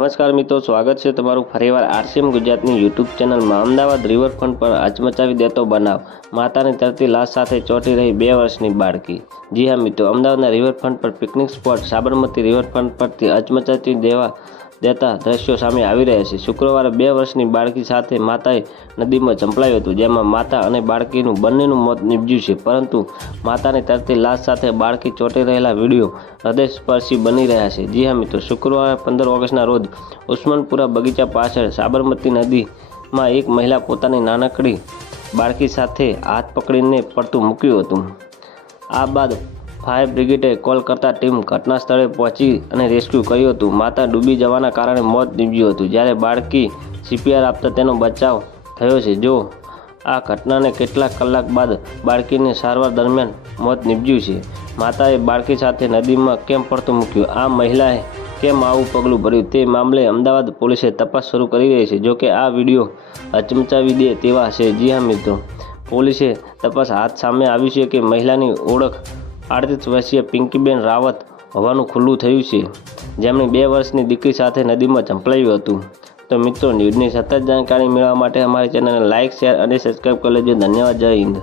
નમસ્કાર મિત્રો, સ્વાગત છે તમારું ફરીવાર આરસીએમ ગુજરાતની યુટ્યુબ ચેનલમાં. અમદાવાદ રિવરફ્રન્ટ પર અચમચાવી દેતો બનાવ. માતાની તરતી લાશ સાથે ચોંટી રહી બે વર્ષની બાળકી. જી હા મિત્રો, અમદાવાદના રિવરફ્રન્ટ પર પિકનિક સ્પોટ સાબરમતી રિવરફ્રન્ટ પરથી અચમચાવી દેવા દેતા દ્રશ્યો સામે આવી રહ્યા છે. શુક્રવારે બે વર્ષની બાળકી સાથે માતાએ નદીમાં ઝંપલાયું હતું, જેમાં માતા અને બાળકીનું બંનેનું મોત નીપજ્યું છે. પરંતુ માતાની તરતી લાશ સાથે બાળકી ચોંટી રહેલા વીડિયો હૃદયસ્પર્શી બની રહ્યા છે. જી હા મિત્રો, શુક્રવારે પંદર ઓગસ્ટના રોજ ઉસ્માનપુરા બગીચા પાછળ સાબરમતી નદીમાં એક મહિલા પોતાની નાનકડી બાળકી સાથે હાથ પકડીને પડતું મૂક્યું હતું. આ બાદ ફાયર બ્રિગેડે કોલ કરતા ટીમ ઘટના સ્થળે પહોંચી અને રેસ્ક્યુ કર્યું હતું. માતા ડૂબી જવાના કારણે મોત નીપજ્યું હતું. જ્યારે બાળકી સીપીઆર આપતા તેનો બચાવ થયો છે. જો આ ઘટનાને કેટલાક કલાક બાદ બાળકીને સારવાર દરમિયાન મોત નીપજ્યું છે. માતાએ બાળકી સાથે નદીમાં કેમ પડતું મૂક્યું? આ મહિલાએ કેમ આવું પગલું ભર્યું? તે મામલે અમદાવાદ પોલીસે તપાસ શરૂ કરી રહી છે. જોકે આ વીડિયો અચમચાવી દે તેવા છે. જી હા મિત્રો, પોલીસે તપાસ હાથ સામે આવી છે કે મહિલાની ઓળખ આડત્રીસ વર્ષીય પિંકીબેન રાવત હોવાનું ખુલ્લું થયું છે. જેમણે બે વર્ષની દીકરી સાથે નદીમાં ઝંપલાવ્યું હતું. તો મિત્રો, ન્યૂઝની સતત જાણકારી મેળવવા માટે અમારી ચેનલને લાઇક શેર અને સબસ્ક્રાઈબ કરી લેજો. ધન્યવાદ, જય હિન્દ.